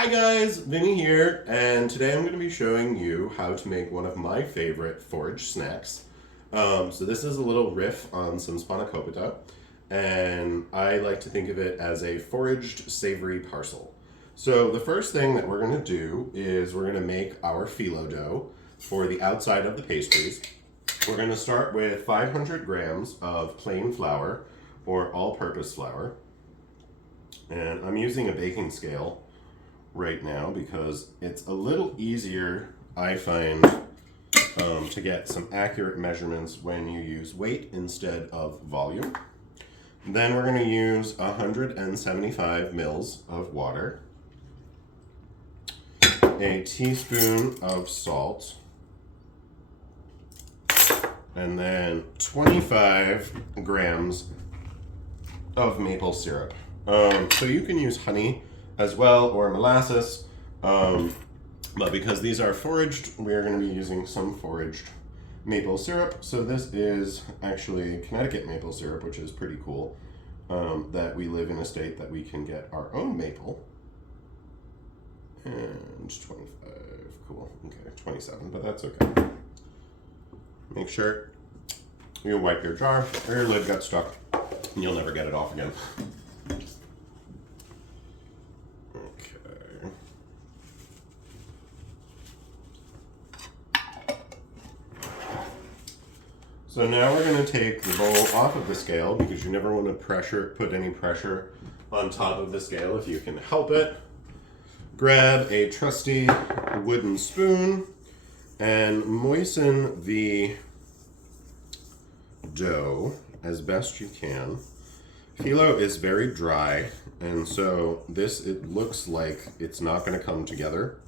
Hi guys, Vinny here, and today I'm going to be showing you how to make one of my favorite forage snacks. So this is a little riff on some spanakopita, and I like to think of it as a foraged savory parcel. So the first thing that we're going to do is we're going to make our phyllo dough for the outside of the pastries. We're going to start with 500 grams of plain flour or all-purpose flour, and I'm using a baking scale right now because it's a little easier, I find, to get some accurate measurements when you use weight instead of volume. Then we're going to use 175 mils of water, a teaspoon of salt, and then 25 grams of maple syrup. So you can use honey as well, or molasses, but because these are foraged, we are going to be using some foraged maple syrup. So this is actually Connecticut maple syrup, which is pretty cool, that we live in a state that we can get our own maple. And 25, cool, okay, 27, but that's okay. Make sure you wipe your jar or your lid got stuck and you'll never get it off again. So now we're going to take the bowl off of the scale because you never want to put any pressure on top of the scale if you can help it. Grab a trusty wooden spoon and moisten the dough as best you can. Phyllo is very dry, and so it looks like it's not going to come together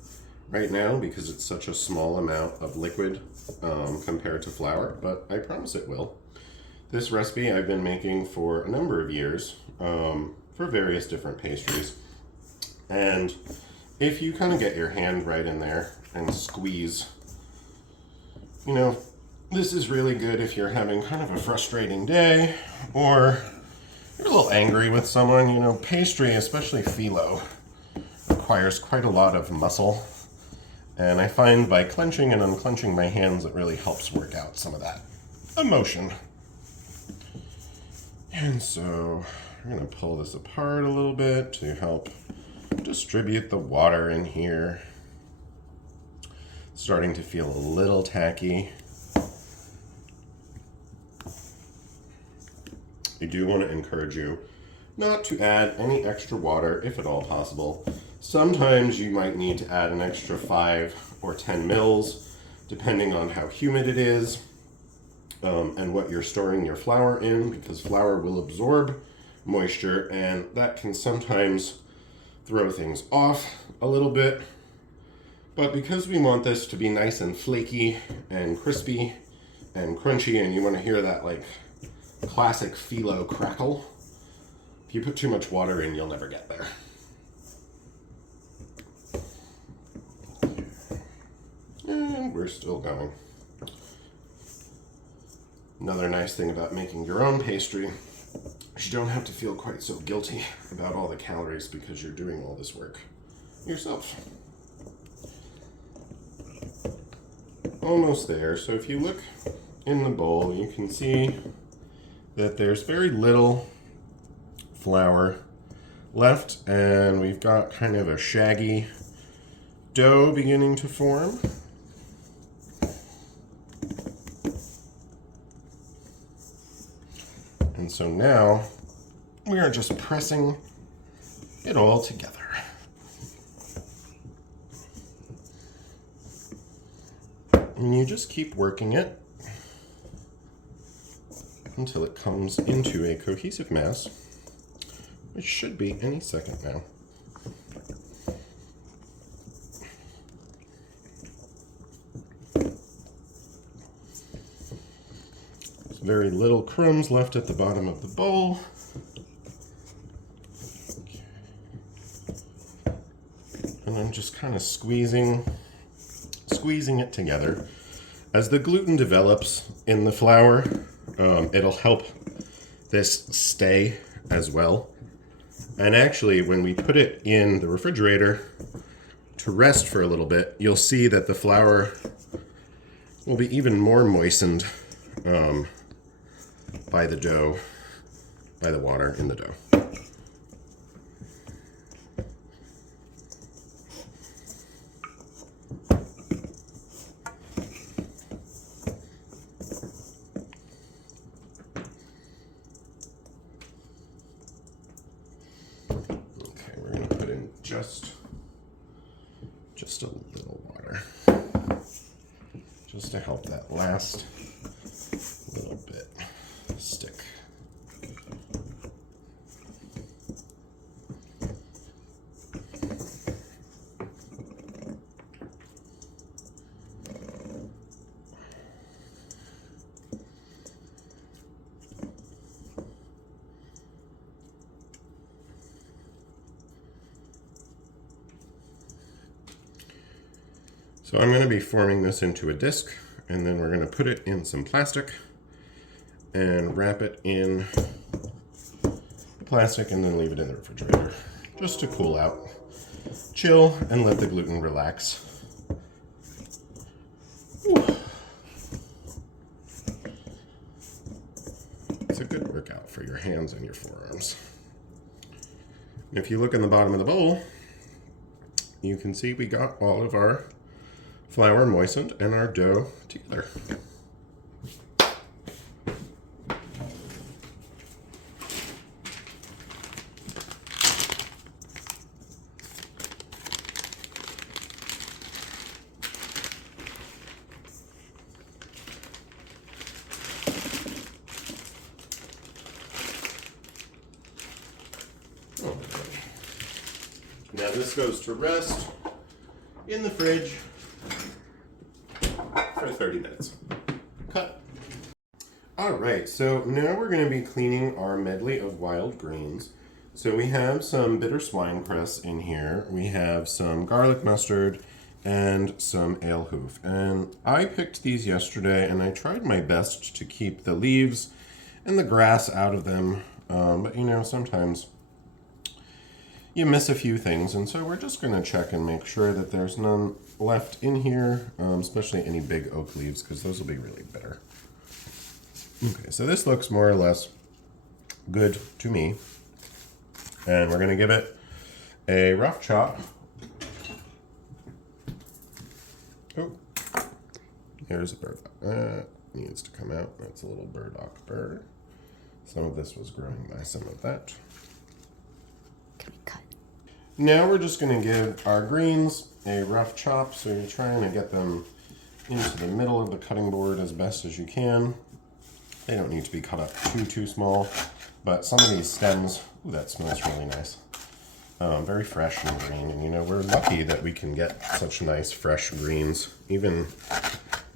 right now because it's such a small amount of liquid compared to flour, but I promise it will. This recipe I've been making for a number of years for various different pastries, and if you kind of get your hand right in there and squeeze, you know, this is really good if you're having kind of a frustrating day or you're a little angry with someone. You know, pastry, especially phyllo, requires quite a lot of muscle. And I find by clenching and unclenching my hands, it really helps work out some of that emotion. And so we're going to pull this apart a little bit to help distribute the water in here. It's starting to feel a little tacky. I do want to encourage you not to add any extra water if at all possible. Sometimes you might need to add an extra 5 or 10 mils, depending on how humid it is and what you're storing your flour in, because flour will absorb moisture, and that can sometimes throw things off a little bit. But because we want this to be nice and flaky and crispy and crunchy, and you want to hear that like classic phyllo crackle, if you put too much water in, you'll never get there. And we're still going. Another nice thing about making your own pastry is you don't have to feel quite so guilty about all the calories because you're doing all this work yourself. Almost there. So if you look in the bowl, you can see that there's very little flour left, and we've got kind of a shaggy dough beginning to form. And so now we are just pressing it all together. And you just keep working it until it comes into a cohesive mass, which should be any second now. Very little crumbs left at the bottom of the bowl. And I'm just kind of squeezing it together. As the gluten develops in the flour, it'll help this stay as well. And actually, when we put it in the refrigerator, to rest for a little bit, you'll see that the flour will be even more moistened by the dough, by the water in the dough. Okay, we're going to put in just a little water, just to help that last little bit stick. So I'm going to be forming this into a disc, and then we're going to put it in some plastic and wrap it in plastic and then leave it in the refrigerator just to cool out, chill, and let the gluten relax. Whew. It's a good workout for your hands and your forearms. And if you look in the bottom of the bowl, you can see we got all of our flour moistened and our dough together. Now this goes to rest in the fridge for 30 minutes. Cut. All right, so now we're going to be cleaning our medley of wild greens. So we have some bitter swine cress in here. We have some garlic mustard and some ale hoof. And I picked these yesterday, and I tried my best to keep the leaves and the grass out of them. But you know, sometimes you miss a few things, and so we're just going to check and make sure that there's none left in here, especially any big oak leaves, because those will be really bitter. Okay, so this looks more or less good to me, and we're going to give it a rough chop. Oh, here's a burdock. That needs to come out. That's a little burdock burr. Some of this was growing by some of that. Now we're just going to give our greens a rough chop, so you're trying to get them into the middle of the cutting board as best as you can. They don't need to be cut up too small, but some of these stems, ooh, that smells really nice. Very fresh and green, and you know, we're lucky that we can get such nice fresh greens, even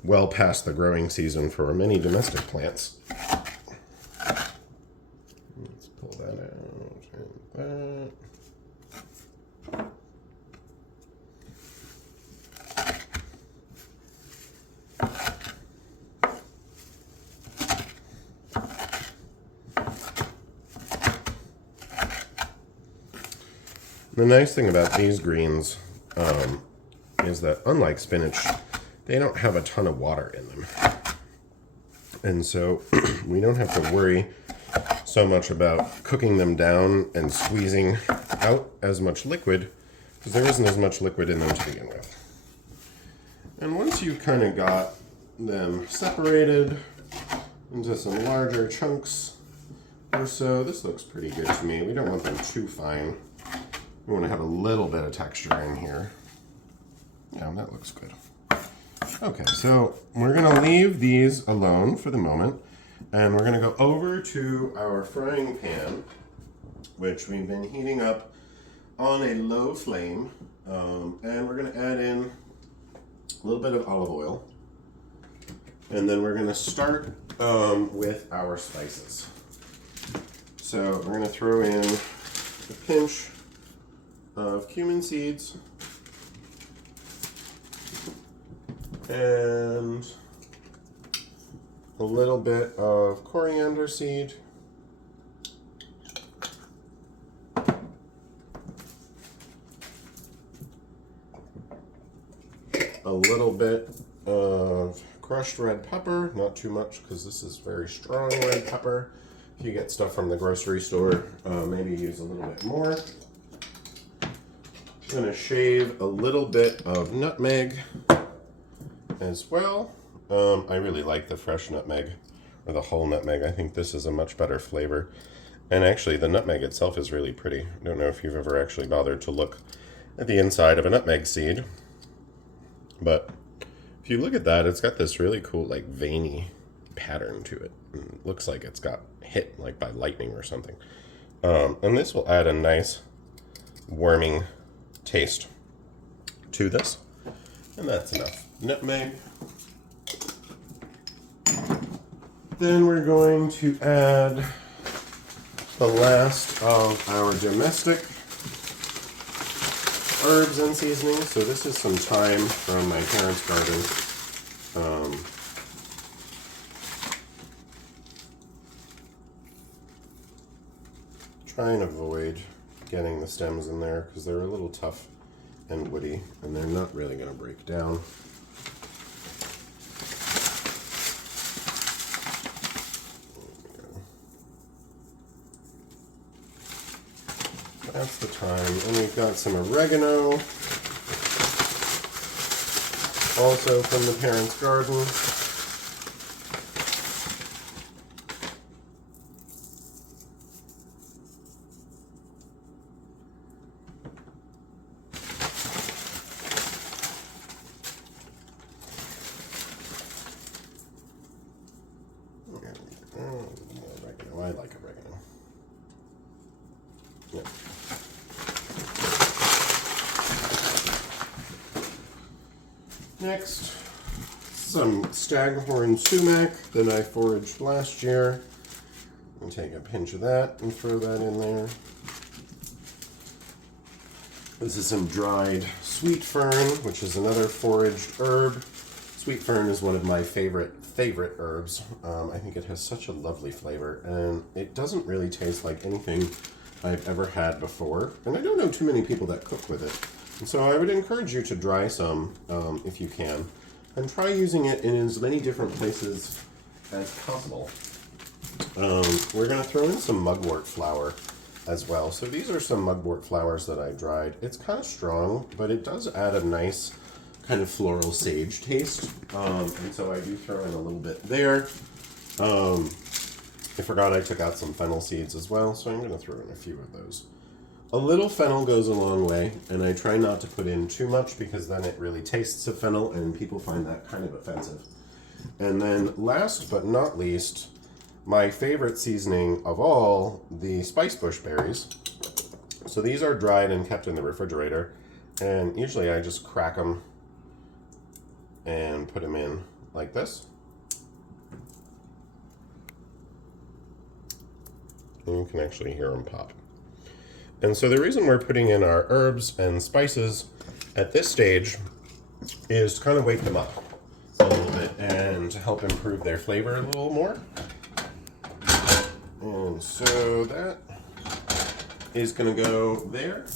well past the growing season for many domestic plants. Let's pull that out and that. The nice thing about these greens is that, unlike spinach, they don't have a ton of water in them. And so we don't have to worry so much about cooking them down and squeezing out as much liquid, because there isn't as much liquid in them to begin with. And once you've kind of got them separated into some larger chunks or so, this looks pretty good to me. We don't want them too fine. We want to have a little bit of texture in here. Yeah, that looks good. Okay, so we're going to leave these alone for the moment, and we're going to go over to our frying pan, which we've been heating up on a low flame, and we're going to add in a little bit of olive oil, and then we're going to start with our spices. So we're going to throw in a pinch of cumin seeds and a little bit of coriander seed, a little bit of crushed red pepper, not too much because this is very strong red pepper. If you get stuff from the grocery store, maybe use a little bit more. I'm going to shave a little bit of nutmeg as well. I really like the fresh nutmeg, or the whole nutmeg. I think this is a much better flavor. And actually, the nutmeg itself is really pretty. I don't know if you've ever actually bothered to look at the inside of a nutmeg seed. But if you look at that, it's got this really cool, like, veiny pattern to it. It looks like it's got hit, like, by lightning or something. And this will add a nice warming taste to this. And that's enough nutmeg. Then we're going to add the last of our domestic herbs and seasonings. So this is some thyme from my parents' garden. Try and avoid getting the stems in there because they're a little tough and woody, and they're not really going to break down. That's the thyme. And we've got some oregano, also from the parents' garden. Oregano. I like oregano. Yeah. Next, some staghorn sumac that I foraged last year. I'll take a pinch of that and throw that in there. This is some dried sweet fern, which is another foraged herb. Sweet fern is one of my favorite herbs. I think it has such a lovely flavor, and it doesn't really taste like anything I've ever had before. And I don't know too many people that cook with it. And so I would encourage you to dry some if you can, and try using it in as many different places as possible. We're going to throw in some mugwort flour as well. So these are some mugwort flowers that I dried. It's kind of strong, but it does add a nice kind of floral sage taste. And so I do throw in a little bit there. I forgot I took out some fennel seeds as well, so I'm going to throw in a few of those. A little fennel goes a long way, and I try not to put in too much because then it really tastes of fennel and people find that kind of offensive. And then last but not least, my favorite seasoning of all, the spice bush berries. So these are dried and kept in the refrigerator, and usually I just crack them and put them in like this. And you can actually hear them pop. And so the reason we're putting in our herbs and spices at this stage is to kind of wake them up a little bit and to help improve their flavor a little more. And so that is going to go there.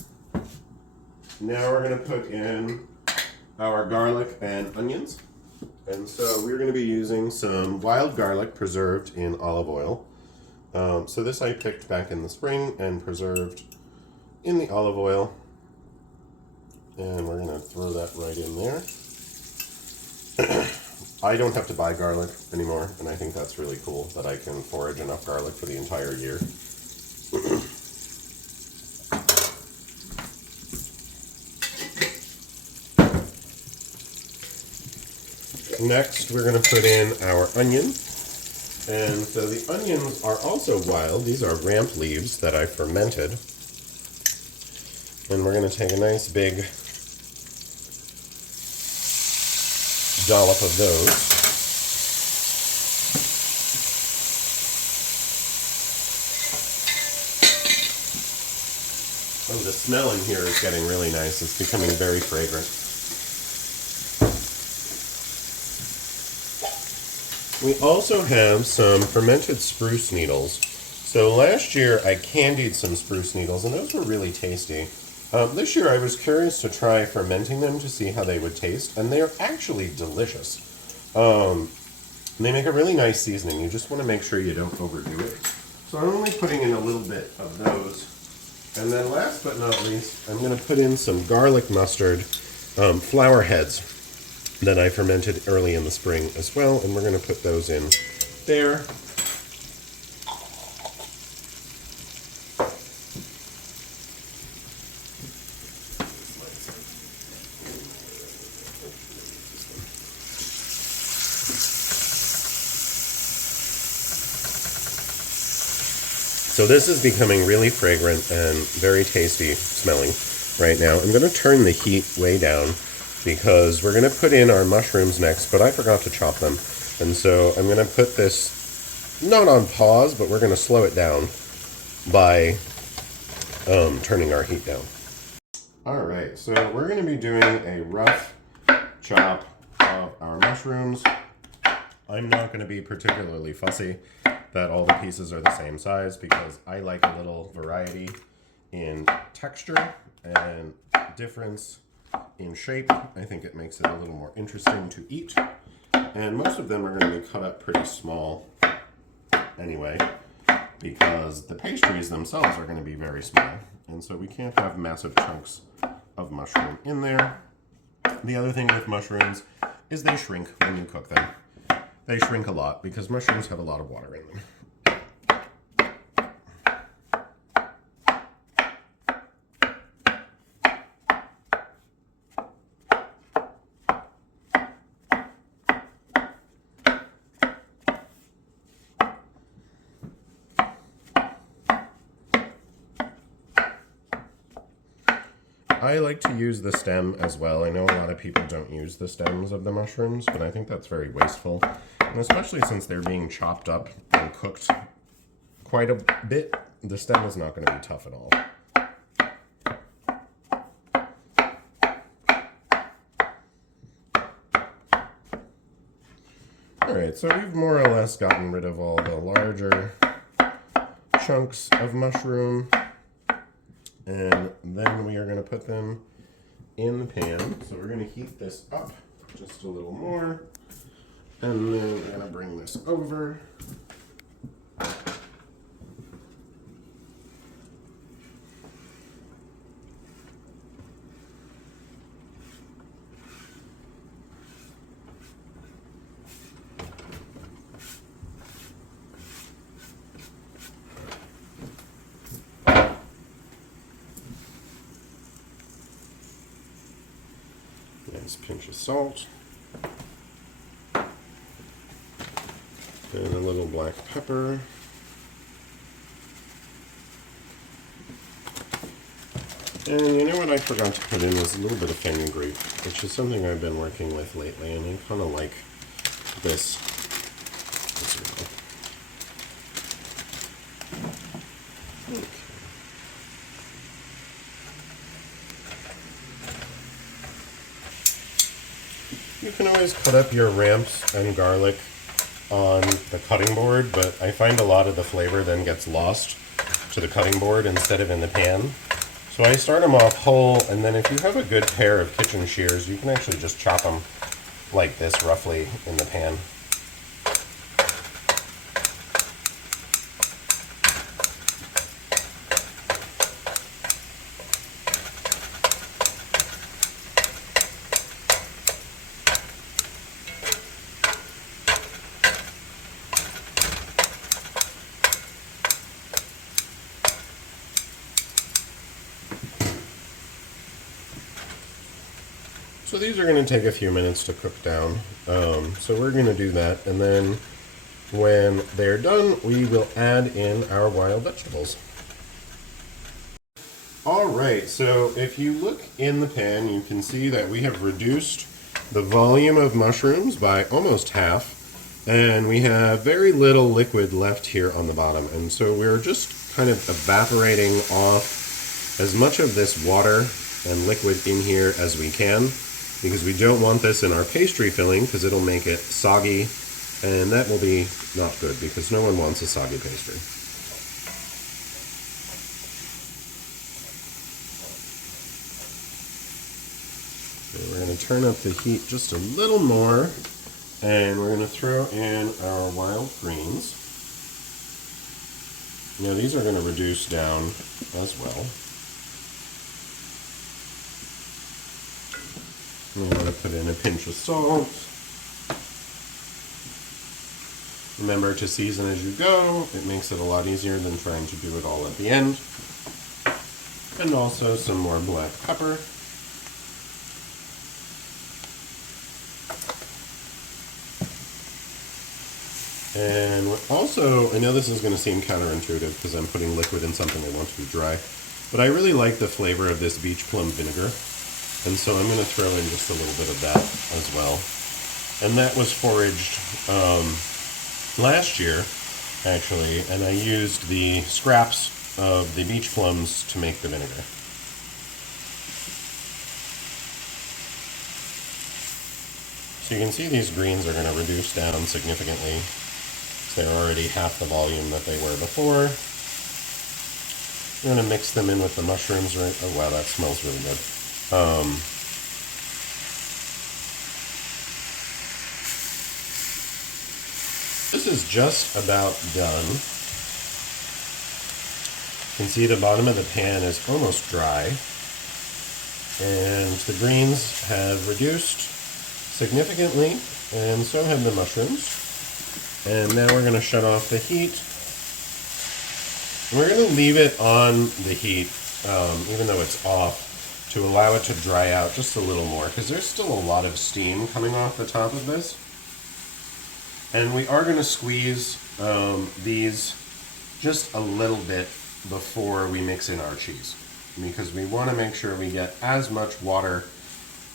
Now we're going to put in our garlic and onions. And so we're going to be using some wild garlic preserved in olive oil. So this I picked back in the spring and preserved in the olive oil, and we're going to throw that right in there. I don't have to buy garlic anymore, and I think that's really cool that I can forage enough garlic for the entire year. Next, we're going to put in our onion. And so the onions are also wild. These are ramp leaves that I fermented. And we're going to take a nice big dollop of those. Oh, the smell in here is getting really nice. It's becoming very fragrant. We also have some fermented spruce needles. So last year I candied some spruce needles, and those were really tasty. This year I was curious to try fermenting them to see how they would taste, and they're actually delicious. They make a really nice seasoning. You just want to make sure you don't overdo it. So I'm only putting in a little bit of those. And then last but not least, I'm going to put in some garlic mustard flower heads that I fermented early in the spring as well, and we're going to put those in there. So this is becoming really fragrant and very tasty smelling right now. I'm going to turn the heat way down because we're going to put in our mushrooms next, but I forgot to chop them. And so I'm going to put this not on pause, but we're going to slow it down by turning our heat down. All right, so we're going to be doing a rough chop of our mushrooms. I'm not going to be particularly fussy that all the pieces are the same size because I like a little variety in texture and difference in shape. I think it makes it a little more interesting to eat. And most of them are going to be cut up pretty small anyway because the pastries themselves are going to be very small. And so we can't have massive chunks of mushroom in there. The other thing with mushrooms is they shrink when you cook them. They shrink a lot because mushrooms have a lot of water in them. I like to use the stem as well. I know a lot of people don't use the stems of the mushrooms, but I think that's very wasteful. And especially since they're being chopped up and cooked quite a bit, the stem is not going to be tough at all. Alright, so we've more or less gotten rid of all the larger chunks of mushroom. And then we are going to put them in the pan. So we're going to heat this up just a little more. And then we're going to bring this over. Nice pinch of salt. And a little black pepper. And you know what I forgot to put in is a little bit of fenugreek, which is something I've been working with lately, and I kind of like this. Okay. You can always cut up your ramps and garlic on the cutting board, but I find a lot of the flavor then gets lost to the cutting board instead of in the pan. So I start them off whole, and then if you have a good pair of kitchen shears, you can actually just chop them like this roughly in the pan. So these are going to take a few minutes to cook down, so we're going to do that, and then when they're done, we will add in our wild vegetables. Alright, so if you look in the pan, you can see that we have reduced the volume of mushrooms by almost half, and we have very little liquid left here on the bottom, and so we're just kind of evaporating off as much of this water and liquid in here as we can, because we don't want this in our pastry filling because it'll make it soggy, and that will be not good because no one wants a soggy pastry. And we're going to turn up the heat just a little more, and we're going to throw in our wild greens. Now these are going to reduce down as well. I'm going to put in a pinch of salt. Remember to season as you go. It makes it a lot easier than trying to do it all at the end. And also some more black pepper. And also, I know this is going to seem counterintuitive because I'm putting liquid in something I want to be dry, but I really like the flavor of this beach plum vinegar, and so I'm going to throw in just a little bit of that as well. And that was foraged last year, actually, and I used the scraps of the beach plums to make the vinegar. So you can see these greens are going to reduce down significantly. They're already half the volume that they were before. I'm going to mix them in with the mushrooms. Right? Oh wow, that smells really good. This is just about done. You can see the bottom of the pan is almost dry. And the greens have reduced significantly, and so have the mushrooms. And now we're going to shut off the heat. We're going to leave it on the heat, even though it's off, to allow it to dry out just a little more, because there's still a lot of steam coming off the top of this. And we are going to squeeze these just a little bit before we mix in our cheese, because we want to make sure we get as much water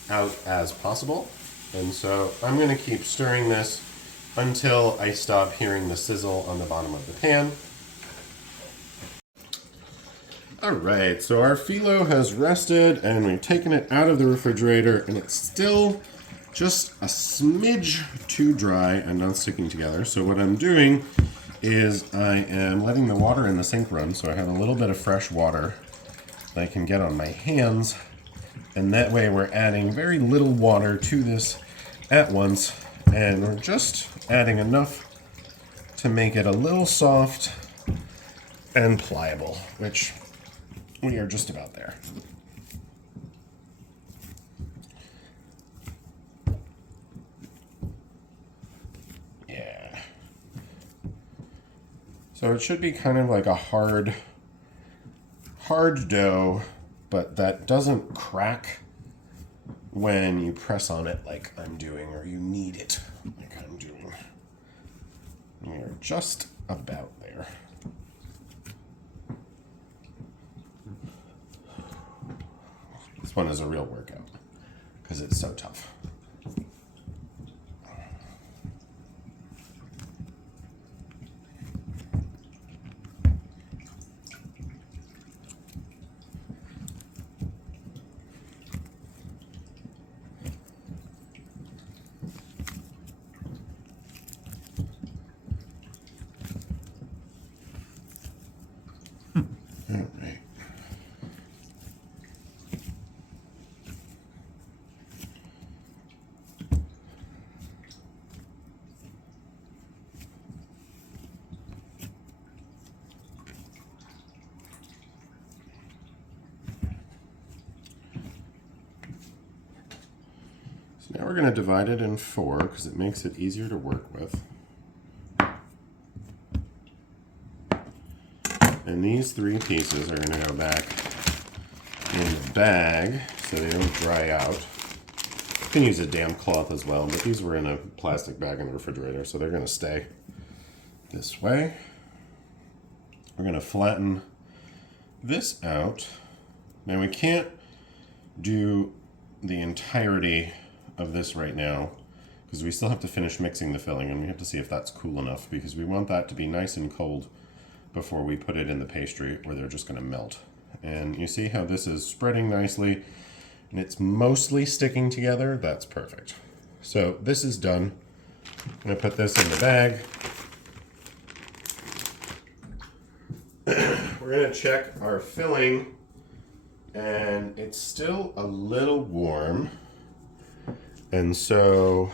out as possible. And so I'm going to keep stirring this until I stop hearing the sizzle on the bottom of the pan. Alright, so our phyllo has rested and we've taken it out of the refrigerator, and it's still just a smidge too dry and not sticking together. So what I'm doing is I am letting the water in the sink run, so I have a little bit of fresh water that I can get on my hands, and that way we're adding very little water to this at once, and we're just adding enough to make it a little soft and pliable, which we are just about there. Yeah. So it should be kind of like a hard dough, but that doesn't crack when you press on it like I'm doing, or you knead it like I'm doing. We are just about there. This one is a real workout because it's so tough. All right. So now we're going to divide it in 4 because it makes it easier to work with. And these 3 pieces are going to go back in the bag so they don't dry out. You can use a damp cloth as well, but these were in a plastic bag in the refrigerator, so they're going to stay this way. We're going to flatten this out. Now we can't do the entirety of this right now because we still have to finish mixing the filling, and we have to see if that's cool enough because we want that to be nice and cold before we put it in the pastry, or they're just going to melt. And you see how this is spreading nicely and it's mostly sticking together. That's perfect. So this is done. I'm going to put this in the bag. We're going to check our filling, and it's still a little warm. And so,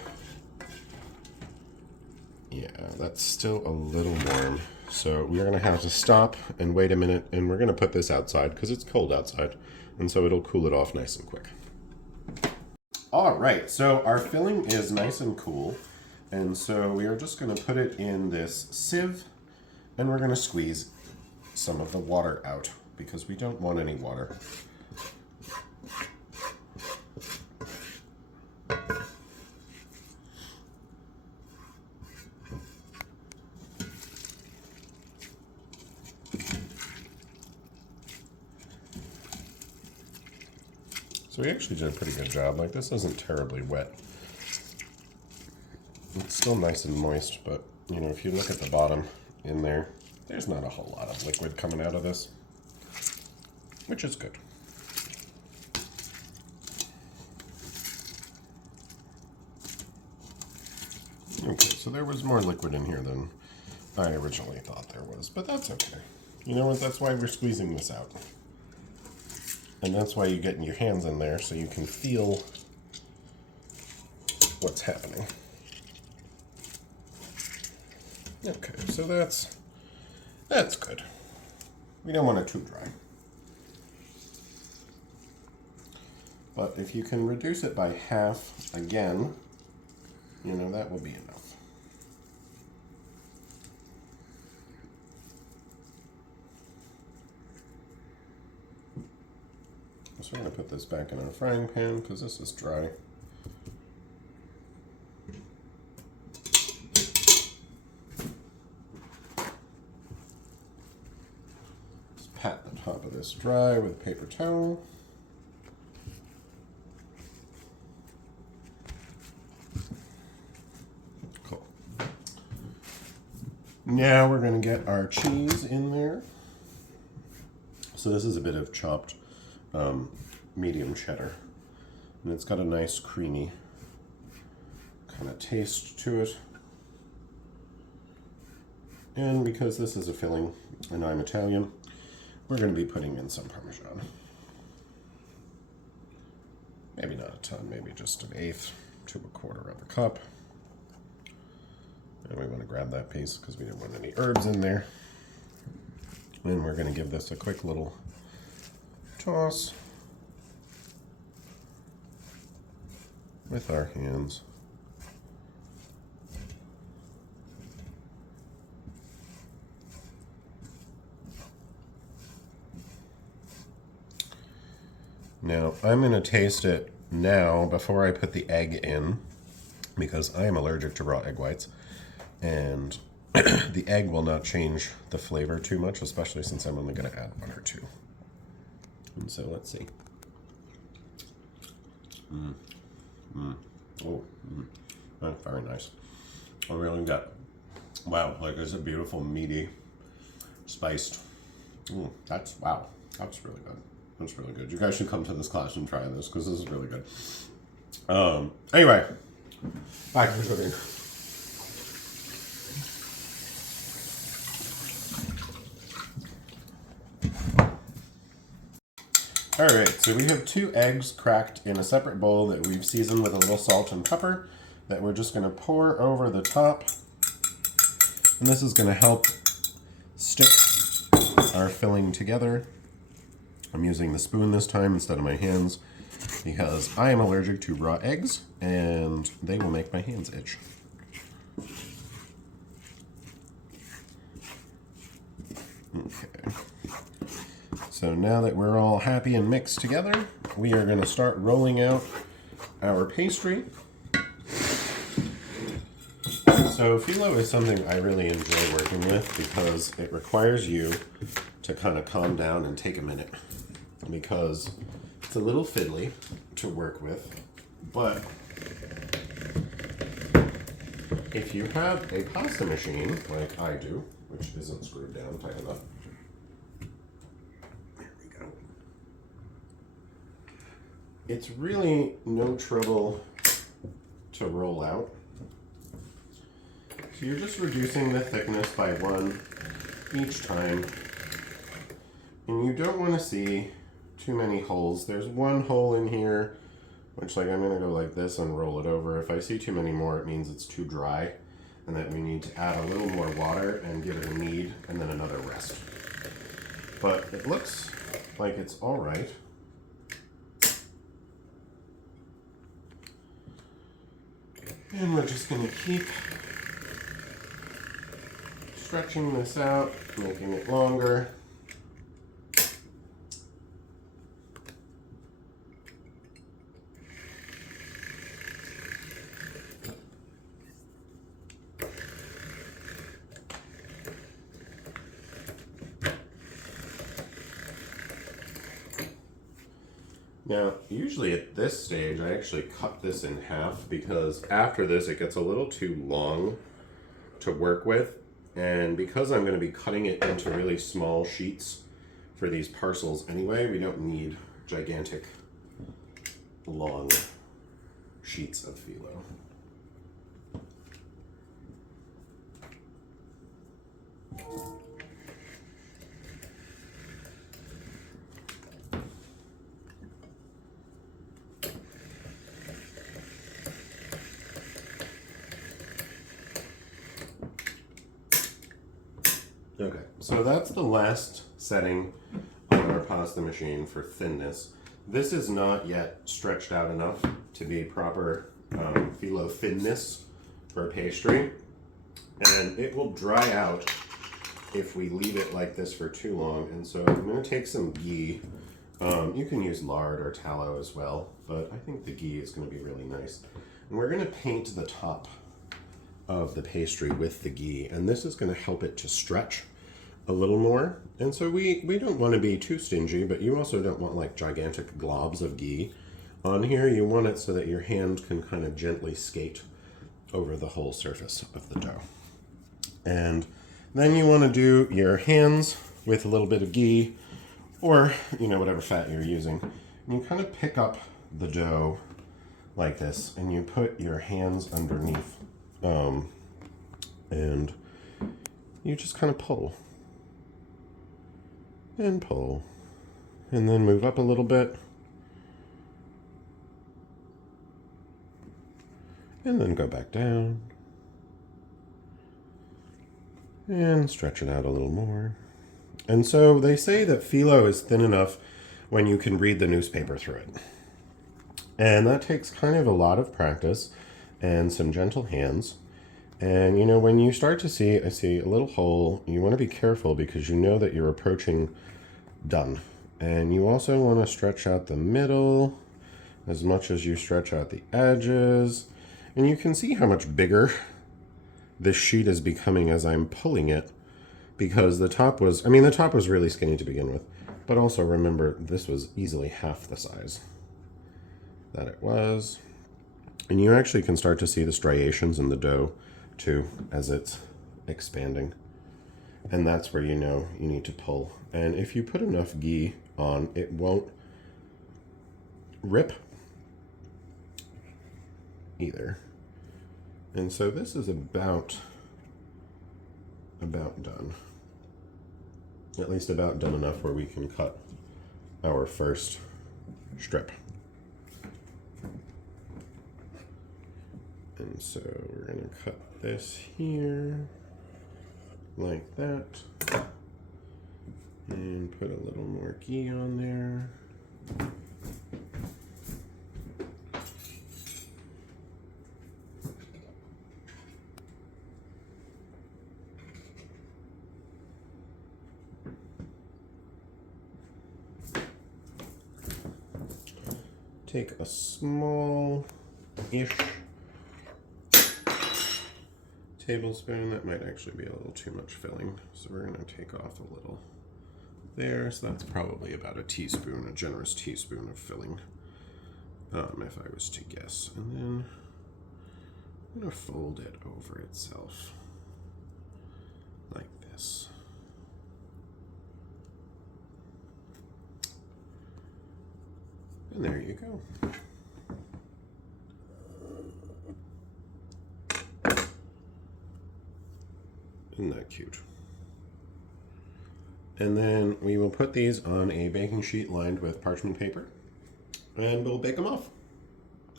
yeah, that's still a little warm. So we're gonna have to stop and wait a minute, and we're gonna put this outside because it's cold outside. And so it'll cool it off nice and quick. All right, so our filling is nice and cool. And so we are just gonna put it in this sieve, and we're gonna squeeze some of the water out because we don't want any water. So we actually did a pretty good job. Like, this isn't terribly wet. It's still nice and moist, but you know, if you look at the bottom in there, there's not a whole lot of liquid coming out of this, which is good. Okay, so there was more liquid in here than I originally thought there was, but that's okay. You know what? That's why we're squeezing this out. And that's why you get your hands in there so you can feel what's happening. Okay, so that's good. We don't want it too dry. But if you can reduce it by half again, you know, that will be enough. So we're going to put this back in our frying pan because this is dry. Just pat the top of this dry with a paper towel. Cool. Now we're going to get our cheese in there. So this is a bit of chopped medium cheddar, and it's got a nice creamy kind of taste to it. And because this is a filling and I'm Italian, we're going to be putting in some Parmesan. Maybe not a ton, maybe just 1/8 to 1/4 of a cup. And we want to grab that piece because we didn't want any herbs in there. And we're going to give this a quick little toss with our hands. Now, I'm going to taste it now before I put the egg in because I am allergic to raw egg whites, and the egg will not change the flavor too much, especially since I'm only going to add 1 or 2. And so let's see. That's very nice. I really got, wow, like it's a beautiful, meaty, spiced. Wow, that's really good. That's really good. You guys should come to this class and try this because this is really good. Anyway, back to cooking. Alright, so we have 2 eggs cracked in a separate bowl that we've seasoned with a little salt and pepper that we're just going to pour over the top. And this is going to help stick our filling together. I'm using the spoon this time instead of my hands because I am allergic to raw eggs and they will make my hands itch. Okay. So now that we're all happy and mixed together, we are going to start rolling out our pastry. So phyllo is something I really enjoy working with because it requires you to kind of calm down and take a minute because it's a little fiddly to work with, but if you have a pasta machine like I do, which isn't screwed down tight enough, it's really no trouble to roll out. So you're just reducing the thickness by 1 each time. And you don't want to see too many holes. There's 1 hole in here, which like I'm gonna go like this and roll it over. If I see too many more, it means it's too dry and that we need to add a little more water and give it a knead and then another rest. But it looks like it's all right. And we're just gonna keep stretching this out, making it longer. Now, usually at this stage, I actually cut this in half because after this, it gets a little too long to work with. And because I'm going to be cutting it into really small sheets for these parcels anyway, we don't need gigantic, long sheets of phyllo. Okay, so that's the last setting on our pasta machine for thinness. This is not yet stretched out enough to be proper phyllo thinness for pastry, and it will dry out if we leave it like this for too long. And so I'm going to take some ghee. You can use lard or tallow as well, but I think the ghee is going to be really nice. And we're going to paint the top of the pastry with the ghee, and this is going to help it to stretch a little more. And so we don't want to be too stingy, but you also don't want like gigantic globs of ghee on here. You want it so that your hand can kind of gently skate over the whole surface of the dough. And then you want to do your hands with a little bit of ghee, or whatever fat you're using. And you kind of pick up the dough like this, and you put your hands underneath, and you just kind of pull and pull, and then move up a little bit, and then go back down, and stretch it out a little more. And so they say that phyllo is thin enough when you can read the newspaper through it. And that takes kind of a lot of practice and some gentle hands. And when you start to see, I see a little hole, you want to be careful because you know that you're approaching done. And you also want to stretch out the middle as much as you stretch out the edges. And you can see how much bigger this sheet is becoming as I'm pulling it, because the top was really skinny to begin with. But also remember, this was easily half the size that it was. And you actually can start to see the striations in the dough too as it's expanding. And that's where you need to pull. And if you put enough ghee on, it won't rip either. And so this is about done. At least about done enough where we can cut our first strip. And so we're going to cut this here like that, and put a little more ghee on there. Take a small-ish tablespoon. That might actually be a little too much filling, so we're going to take off a little there. So that's probably about a teaspoon, a generous teaspoon of filling, if I was to guess. And then I'm going to fold it over itself like this. And there you go. Isn't that cute? And then we will put these on a baking sheet lined with parchment paper, and we'll bake them off.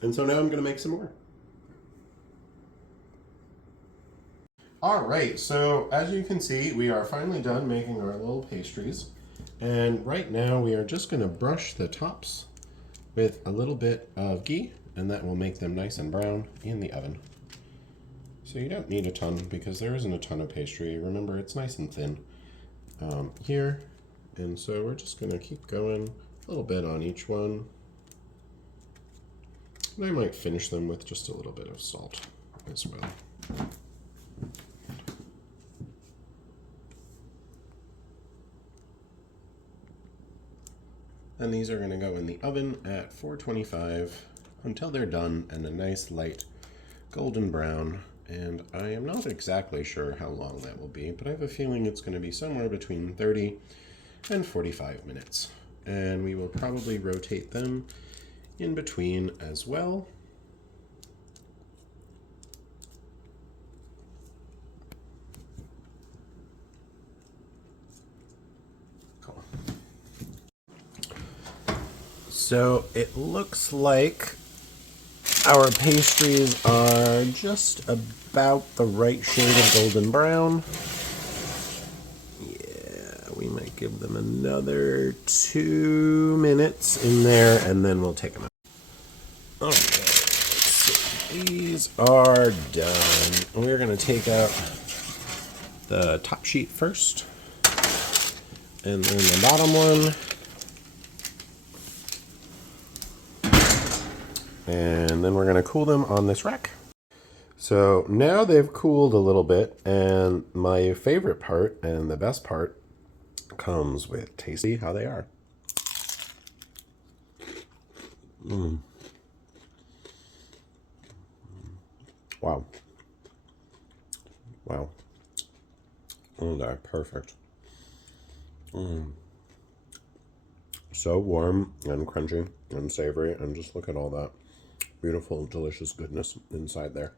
And so now I'm going to make some more. All right, so as you can see, we are finally done making our little pastries. And right now we are just going to brush the tops with a little bit of ghee, and that will make them nice and brown in the oven. So you don't need a ton because there isn't a ton of pastry. Remember, it's nice and thin here. And so we're just going to keep going a little bit on each one. And I might finish them with just a little bit of salt as well. And these are going to go in the oven at 425 until they're done and a nice light golden brown. And I am not exactly sure how long that will be, but I have a feeling it's going to be somewhere between 30 and 45 minutes. And we will probably rotate them in between as well. Cool. So it looks like our pastries are just about the right shade of golden brown. Yeah, we might give them another 2 minutes in there and then we'll take them out. All right, so these are done. We're going to take out the top sheet first and then the bottom one. And then we're going to cool them on this rack. So now they've cooled a little bit, and my favorite part and the best part comes with tasting how they are. Wow. Wow. Oh, they're perfect. So warm and crunchy and savory, and just look at all that beautiful, delicious goodness inside there.